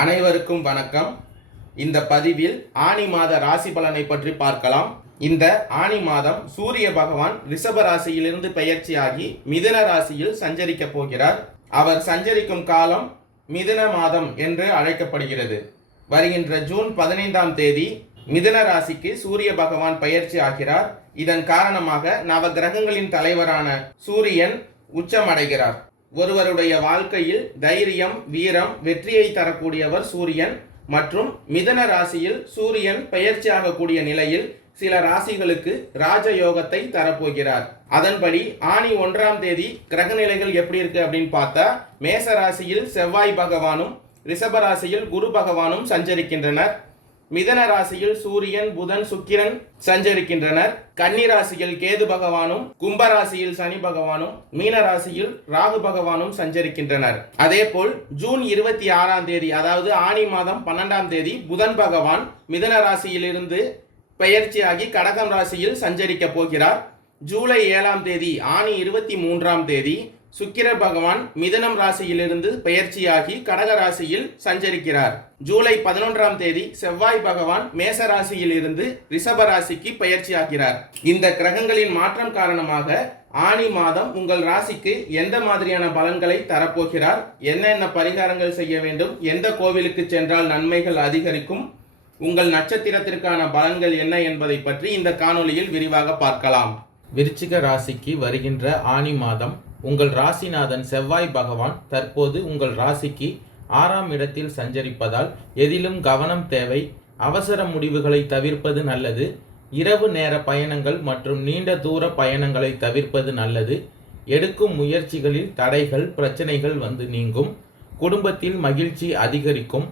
அனைவருக்கும் வணக்கம். இந்த பதிவில் ஆனி மாத ராசி பலனை பற்றி பார்க்கலாம். இந்த ஆனி மாதம் சூரிய பகவான் ரிஷப ராசியிலிருந்து பெயர்ச்சியாகி மிதுன ராசியில் சஞ்சரிக்க போகிறார். அவர் சஞ்சரிக்கும் காலம் மிதுன மாதம் என்று அழைக்கப்படுகிறது. வருகின்ற ஜூன் 15ஆம் தேதி மிதுன ராசிக்கு சூரிய பகவான் பயிற்சி ஆகிறார். இதன் காரணமாக நவ கிரகங்களின் தலைவரான சூரியன் உச்சமடைகிறார். ஒருவருடைய வாழ்க்கையில் தைரியம், வீரம், வெற்றியை தரக்கூடியவர் சூரியன். மற்றும் மிதுன ராசியில் சூரியன் பெயர்ச்சியாகக்கூடிய நிலையில் சில ராசிகளுக்கு ராஜயோகத்தை தரப்போகிறார். அதன்படி ஆனி 1ஆம் தேதி கிரக நிலைகள் எப்படி இருக்கு அப்படின்னு பார்த்தா, மேச ராசியில் செவ்வாய் பகவானும் ரிஷப ராசியில் குரு பகவானும் சஞ்சரிக்கின்றனர். மிதன ராசியில் சூரியன், புதன், சுக்கிரன் சஞ்சரிக்கின்றனர். கன்னி ராசியில் கேது பகவானும், கும்பராசியில் சனி பகவானும், மீன ராசியில் ராகு பகவானும் சஞ்சரிக்கின்றனர். அதே போல் ஜூன் 26ஆம் தேதி அதாவது ஆனி மாதம் 12ஆம் தேதி புதன் பகவான் மிதன ராசியிலிருந்து பெயர்ச்சியாகி கடகம் ராசியில் சஞ்சரிக்க போகிறார். ஜூலை 7ஆம் தேதி ஆனி 23ஆம் தேதி சுக்கிர பகவான் மிதுனம் ராசியிலிருந்து பெயர்ச்சியாகி கடக ராசியில் சஞ்சரிக்கிறார். ஜூலை 11ஆம் தேதி செவ்வாய் பகவான் மேச ராசியில் இருந்து ரிஷப ராசிக்கு பெயர்ச்சியாகிறார். இந்த கிரகங்களின் மாற்றம் காரணமாக ஆனி மாதம் உங்கள் ராசிக்கு எந்த மாதிரியான பலன்களை தரப்போகிறார், என்னென்ன பரிகாரங்கள் செய்ய வேண்டும், எந்த கோவிலுக்கு சென்றால் நன்மைகள் அதிகரிக்கும், உங்கள் நட்சத்திரத்திற்கான பலன்கள் என்ன என்பதை பற்றி இந்த காணொளியில் விரிவாக பார்க்கலாம். விருச்சிக ராசிக்கு வருகின்ற ஆனி மாதம் உங்கள் ராசிநாதன் செவ்வாய் பகவான் தற்போது உங்கள் ராசிக்கு 6ஆம் இடத்தில் சஞ்சரிப்பதால் எதிலும் கவனம் தேவை. அவசர முடிவுகளை தவிர்ப்பது நல்லது. இரவு நேர பயணங்கள் மற்றும் நீண்ட தூர பயணங்களை தவிர்ப்பது நல்லது. எடுக்கும் முயற்சிகளில் தடைகள், பிரச்சனைகள் வந்து நீங்கும். குடும்பத்தில் மகிழ்ச்சி அதிகரிக்கும்.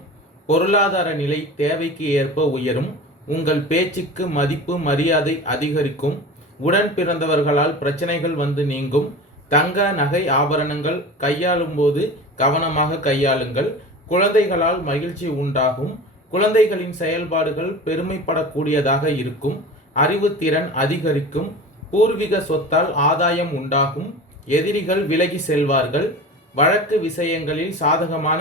பொருளாதார நிலை தேவைக்கு ஏற்ப உயரும். உங்கள் பேச்சுக்கு மதிப்பு, மரியாதை அதிகரிக்கும். உடன் பிறந்தவர்களால் பிரச்சனைகள் வந்து நீங்கும். தங்க, நகை, ஆபரணங்கள் கையாளும் போது கவனமாக கையாளுங்கள். குழந்தைகளால் மகிழ்ச்சி உண்டாகும். குழந்தைகளின் செயல்பாடுகள் பெருமைப்படக்கூடியதாக இருக்கும். அறிவுத்திறன் அதிகரிக்கும். பூர்வீக சொத்தால் ஆதாயம் உண்டாகும். எதிரிகள் விலகி செல்வார்கள். வழக்கு விஷயங்களில் சாதகமான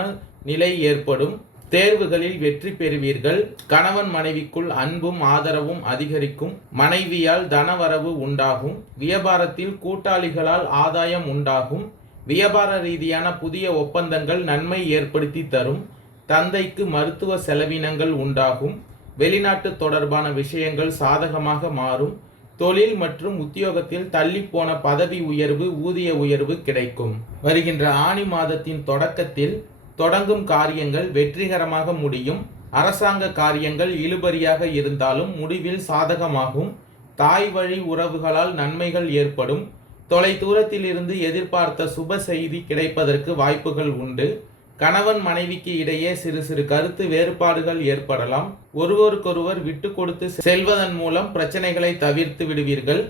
நிலை ஏற்படும். தேர்வுகளில் வெற்றி பெறுவீர்கள். கணவன் மனைவிக்குள் அன்பும் ஆதரவும் அதிகரிக்கும். மனைவியால் தனவரவு உண்டாகும். வியாபாரத்தில் கூட்டாளிகளால் ஆதாயம் உண்டாகும். வியாபார ரீதியான புதிய ஒப்பந்தங்கள் நன்மை ஏற்படுத்தி தரும். தந்தைக்கு மருத்துவ செலவினங்கள் உண்டாகும். வெளிநாட்டு தொடர்பான விஷயங்கள் சாதகமாக மாறும். தொழில் மற்றும் உத்தியோகத்தில் தள்ளி போன பதவி உயர்வு, ஊதிய உயர்வு கிடைக்கும். வருகின்ற ஆனி மாதத்தின் தொடக்கத்தில் தொடங்கும் காரியங்கள் வெற்றிகரமாக முடியும். அரசாங்க காரியங்கள் இழுபறியாக இருந்தாலும் முடிவில் சாதகமாகும். தாய் வழி உறவுகளால் நன்மைகள் ஏற்படும். தொலை தூரத்தில் இருந்து எதிர்பார்த்த சுப செய்தி கிடைப்பதற்கு வாய்ப்புகள் உண்டு. கணவன் மனைவிக்கு இடையே சிறு சிறு கருத்து வேறுபாடுகள் ஏற்படலாம். ஒருவருக்கொருவர் விட்டு கொடுத்து செல்வதன் மூலம் பிரச்சனைகளை தவிர்த்து விடுவீர்கள்.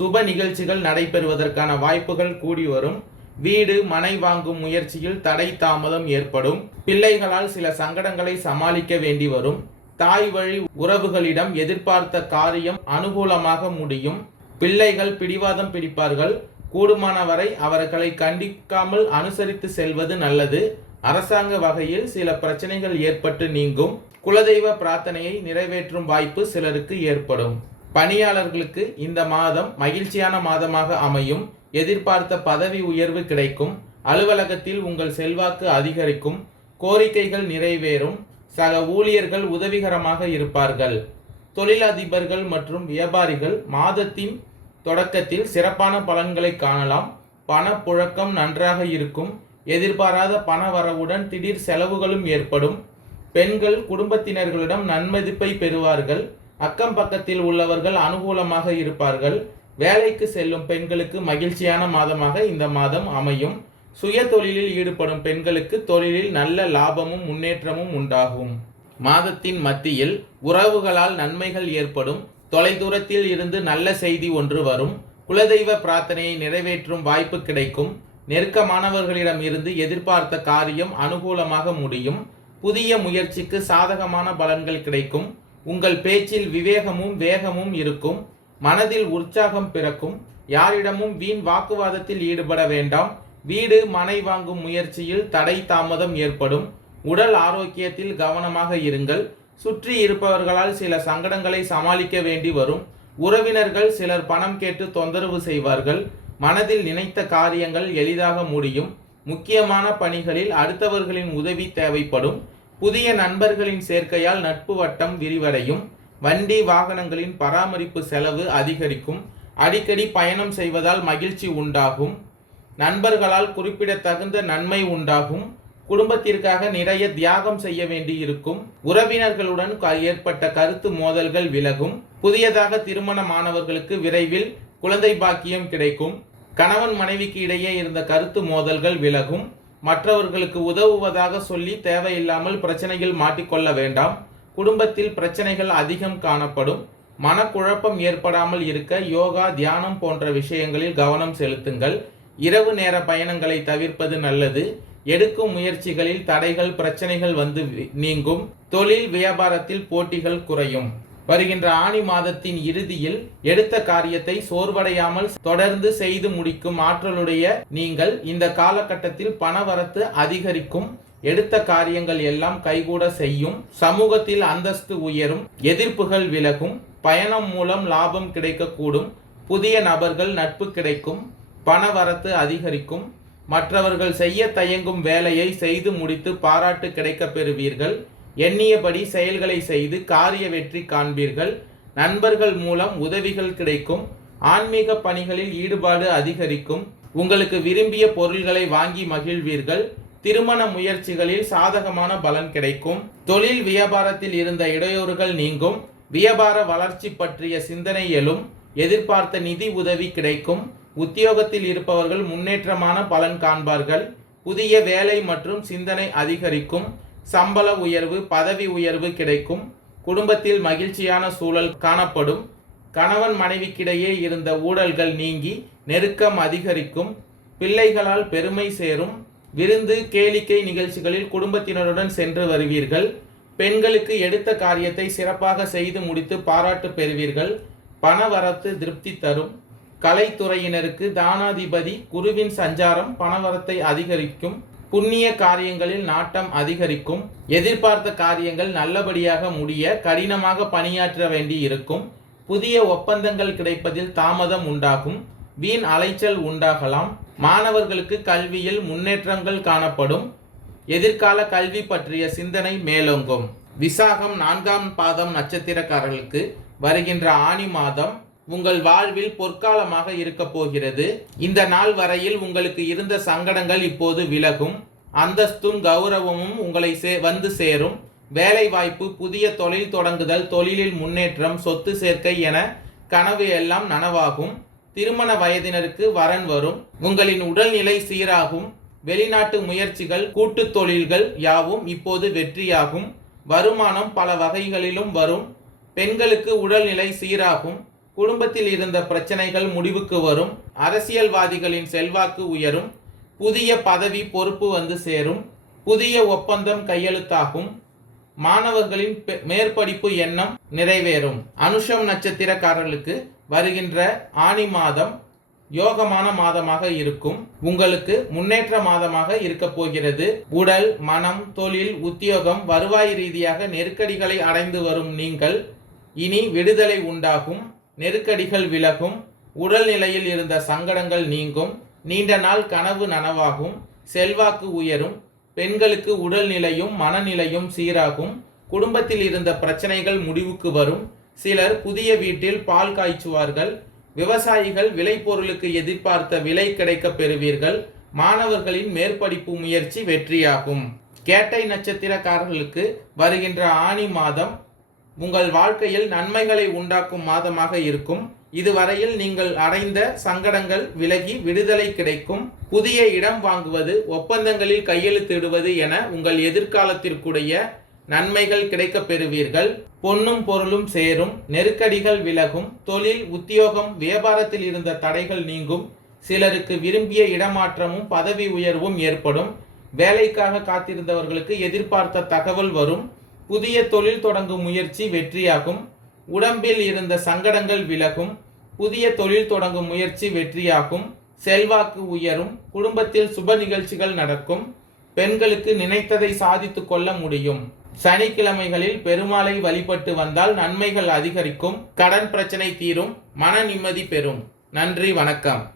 சுப நிகழ்ச்சிகள் நடைபெறுவதற்கான வாய்ப்புகள் கூடி வரும். வீடு, மனை வாங்கும் முயற்சியில் தடை தாமதம் ஏற்படும். பிள்ளைகளால் சில சங்கடங்களை சமாளிக்க வேண்டி வரும். தாய் வழி உறவுகளிடம் எதிர்பார்த்த காரியம் அனுகூலமாக முடியும். பிள்ளைகள் பிடிவாதம் பிடிப்பார்கள். கூடுமான வரை அவர்களை கண்டிக்காமல் அனுசரித்து செல்வது நல்லது. அரசாங்க வகையில் சில பிரச்சனைகள் ஏற்பட்டு நீங்கும். குலதெய்வ பிரார்த்தனையை நிறைவேற்றும் வாய்ப்பு சிலருக்கு ஏற்படும். பணியாளர்களுக்கு இந்த மாதம் மகிழ்ச்சியான மாதமாக அமையும். எதிர்பார்த்த பதவி உயர்வு கிடைக்கும். அலுவலகத்தில் உங்கள் செல்வாக்கு அதிகரிக்கும். கோரிக்கைகள் நிறைவேறும். சக ஊழியர்கள் உதவிகரமாக இருப்பார்கள். தொழிலதிபர்கள் மற்றும் வியாபாரிகள் மாதத்தின் தொடக்கத்தில் சிறப்பான பலன்களை காணலாம். பணப்புழக்கம் நன்றாக இருக்கும். எதிர்பாராத பண வரவுடன் திடீர் செலவுகளும் ஏற்படும். பெண்கள் குடும்பத்தினர்களிடம் நன்மதிப்பை பெறுவார்கள். அக்கம் பக்கத்தில் உள்ளவர்கள் அனுகூலமாக இருப்பார்கள். வேலைக்கு செல்லும் பெண்களுக்கு மகிழ்ச்சியான மாதமாக இந்த மாதம் அமையும். சுய தொழிலில் ஈடுபடும் பெண்களுக்கு தொழிலில் நல்ல லாபமும் முன்னேற்றமும் உண்டாகும். மாதத்தின் மத்தியில் உறவுகளால் நன்மைகள் ஏற்படும். தொலைதூரத்தில் இருந்து நல்ல செய்தி ஒன்று வரும். குலதெய்வ பிரார்த்தனையை நிறைவேற்றும் வாய்ப்பு கிடைக்கும். நெருக்கமானவர்களிடம் இருந்து எதிர்பார்த்த காரியம் அனுகூலமாக முடியும். புதிய முயற்சிக்கு சாதகமான பலன்கள் கிடைக்கும். உங்கள் பேச்சில் விவேகமும் வேகமும் இருக்கும். மனதில் உற்சாகம் பிறக்கும். யாரிடமும் வீண் வாக்குவாதத்தில் ஈடுபட வேண்டாம். வீடு, மனை வாங்கும் முயற்சியில் தடை தாமதம் ஏற்படும். உடல் ஆரோக்கியத்தில் கவனமாக இருங்கள். சுற்றி இருப்பவர்களால் சில சங்கடங்களை சமாளிக்க வேண்டி வரும். உறவினர்கள் சிலர் பணம் கேட்டு தொந்தரவு செய்வார்கள். மனதில் நினைத்த காரியங்கள் எளிதாக முடியும். முக்கியமான பணிகளில் அடுத்தவர்களின் உதவி தேவைப்படும். புதிய நண்பர்களின் சேர்க்கையால் நட்பு வட்டம் விரிவடையும். வண்டி வாகனங்களின் பராமரிப்பு செலவு அதிகரிக்கும். அடிக்கடி பயணம் செய்வதால் மகிழ்ச்சி உண்டாகும். நண்பர்களால் குறிப்பிடத்தகுந்த நன்மை உண்டாகும். குடும்பத்திற்காக நிறைய தியாகம் செய்ய வேண்டி இருக்கும். உறவினர்களுடன் ஏற்பட்ட கருத்து மோதல்கள் விலகும். புதியதாக திருமணமானவர்களுக்கு விரைவில் குழந்தை பாக்கியம் கிடைக்கும். கணவன் மனைவிக்கு இடையே இருந்த கருத்து மோதல்கள் விலகும். மற்றவர்களுக்கு உதவுவதாக சொல்லி தேவையில்லாமல் பிரச்சனையில் மாட்டிக்கொள்ள வேண்டாம். குடும்பத்தில் பிரச்சனைகள் அதிகம் காணப்படும். மனக்குழப்பம் ஏற்படாமல் இருக்க யோகா, தியானம் போன்ற விஷயங்களில் கவனம் செலுத்துங்கள். இரவு நேர பயணங்களை தவிர்ப்பது நல்லது. எடுக்கும் முயற்சிகளில் தடைகள், பிரச்சனைகள் வந்து நீங்கும். தொழில் வியாபாரத்தில் போட்டிகள் குறையும். வருகின்ற ஆனி மாதத்தின் இறுதியில் எடுத்த காரியத்தை சோர்வடையாமல் தொடர்ந்து செய்து முடிக்கும் ஆற்றலுடைய நீங்கள் இந்த காலகட்டத்தில் பணவரத்து அதிகரிக்கும். எடுத்த காரியங்கள் எல்லாம் கைகூட செய்யும். சமூகத்தில் அந்தஸ்து உயரும். எதிர்ப்புகள் விலகும். பயணம் மூலம் லாபம் கிடைக்கக்கூடும். புதிய நபர்கள் நட்பு கிடைக்கும். பணவரத்து அதிகரிக்கும். மற்றவர்கள் செய்ய தயங்கும் வேலையை செய்து முடித்து பாராட்டு கிடைக்கப் பெறுவீர்கள். எண்ணியபடி செயல்களை செய்து காரிய வெற்றி காண்பீர்கள். நண்பர்கள் மூலம் உதவிகள் கிடைக்கும். ஆன்மீக பணிகளில் ஈடுபாடு அதிகரிக்கும். உங்களுக்கு விரும்பிய பொருள்களை வாங்கி மகிழ்வீர்கள். திருமண முயற்சிகளில் சாதகமான பலன் கிடைக்கும். தொழில் வியாபாரத்தில் இருந்த இடையூறுகள் நீங்கும். வியாபார வளர்ச்சி பற்றிய சிந்தனை எழும். எதிர்பார்த்த நிதி உதவி கிடைக்கும். உத்தியோகத்தில் இருப்பவர்கள் முன்னேற்றமான பலன் காண்பார்கள். புதிய வேலை மற்றும் சிந்தனை அதிகரிக்கும். சம்பள உயர்வு, பதவி உயர்வு கிடைக்கும். குடும்பத்தில் மகிழ்ச்சியான சூழல் காணப்படும். கணவன் மனைவிக்கிடையே இருந்த ஊழல்கள் நீங்கி நெருக்கம் அதிகரிக்கும். பிள்ளைகளால் பெருமை சேரும். விருந்து, கேளிக்கை நிகழ்ச்சிகளில் குடும்பத்தினருடன் சென்று வருவீர்கள். பெண்களுக்கு எடுத்த காரியத்தை சிறப்பாக செய்து முடித்து பாராட்டு பெறுவீர்கள். பணவரத்து திருப்தி தரும். கலைத்துறையினருக்கு தானாதிபதி குருவின் சஞ்சாரம் பணவரத்தை அதிகரிக்கும். புண்ணிய காரியங்களில் நாட்டம் அதிகரிக்கும். எதிர்பார்த்த காரியங்கள் நல்லபடியாக முடிய கடினமாக பணியாற்ற வேண்டி இருக்கும். புதிய ஒப்பந்தங்கள் கிடைப்பதில் தாமதம் உண்டாகும். வீண் அலைச்சல் உண்டாகலாம். மாணவர்களுக்கு கல்வியில் முன்னேற்றங்கள் காணப்படும். எதிர்கால கல்வி பற்றிய சிந்தனை மேலோங்கும். விசாகம் 4ஆம் பாதம் நட்சத்திரக்காரர்களுக்கு வருகின்ற ஆனி மாதம் உங்கள் வாழ்வில் பொற்காலமாக இருக்க போகிறது. இந்த நாள் வரையில் உங்களுக்கு இருந்த சங்கடங்கள் இப்போது விலகும். அந்தஸ்தும் கௌரவமும் உங்களை வந்து சேரும். வேலை வாய்ப்பு, புதிய தொழில் தொடங்குதல், தொழிலில் முன்னேற்றம், சொத்து சேர்க்கை என கனவு எல்லாம் நனவாகும். திருமண வயதினருக்கு வரன் வரும். உங்களின் உடல்நிலை சீராகும். வெளிநாட்டு முயற்சிகள், கூட்டு தொழில்கள் யாவும் இப்போது வெற்றியாகும். வருமானம் பல வகைகளிலும் வரும். பெண்களுக்கு உடல்நிலை சீராகும். குடும்பத்தில் இருந்த பிரச்சனைகள் முடிவுக்கு வரும். அரசியல்வாதிகளின் செல்வாக்கு உயரும். புதிய பதவி, பொறுப்பு வந்து சேரும். புதிய ஒப்பந்தம் கையெழுத்தாகும். மாணவர்களின் மேற்படிப்பு எண்ணம் நிறைவேறும். அனுஷம் நட்சத்திரக்காரர்களுக்கு வருகின்ற ஆனி மாதம் யோகமான மாதமாக இருக்கும். உங்களுக்கு முன்னேற்ற மாதமாக இருக்க போகிறது. உடல், மனம், தொழில், உத்தியோகம், வருவாய் ரீதியாக நெருக்கடிகளை அடைந்து வரும் நீங்கள் இனி விடுதலை உண்டாகும். நெருக்கடிகள் விலகும். உடல்நிலையில் இருந்த சங்கடங்கள் நீங்கும். நீண்ட நாள் கனவு நனவாகும். செல்வாக்கு உயரும். பெண்களுக்கு உடல்நிலையும் மனநிலையும் சீராகும். குடும்பத்தில் இருந்த பிரச்சனைகள் முடிவுக்கு வரும். சிலர் புதிய வீட்டில் பால் காய்ச்சுவார்கள். விவசாயிகள் விளைபொருளுக்கு எதிர்பார்த்த விலை கிடைக்க பெறுவீர்கள். மாணவர்களின் மேற்படிப்பு முயற்சி வெற்றியாகும். கேட்டை நட்சத்திரக்காரர்களுக்கு வருகின்ற ஆனி மாதம் உங்கள் வாழ்க்கையில் நன்மைகளை உண்டாக்கும் மாதமாக இருக்கும். இதுவரையில் நீங்கள் அடைந்த சங்கடங்கள் விலகி விடுதலை கிடைக்கும். புதிய இடம் வாங்குவது, ஒப்பந்தங்களில் கையெழுத்திடுவது என உங்கள் எதிர்காலத்திற்குடைய நன்மைகள் கிடைக்க பெறுவீர்கள். பொன்னும் பொருளும் சேரும். நெருக்கடிகள் விலகும். தொழில், உத்தியோகம், வியாபாரத்தில் இருந்த தடைகள் நீங்கும். சிலருக்கு விரும்பிய இடமாற்றமும் பதவி உயர்வும் ஏற்படும். வேலைக்காக காத்திருந்தவர்களுக்கு எதிர்பார்த்த தகவல் வரும். புதிய தொழில் தொடங்கும் முயற்சி வெற்றியாகும். உடம்பில் இருந்த சங்கடங்கள் விலகும். புதிய தொழில் தொடங்கும் முயற்சி வெற்றியாகும். செல்வாக்கு உயரும். குடும்பத்தில் சுப நிகழ்ச்சிகள் நடக்கும். பெண்களுக்கு நினைத்ததை சாதித்துக் கொள்ள முடியும். சனிக்கிழமைகளில் பெருமாளை வழிபட்டு வந்தால் நன்மைகள் அதிகரிக்கும், கடன் பிரச்சனை தீரும், மன நிம்மதி பெறும். நன்றி, வணக்கம்.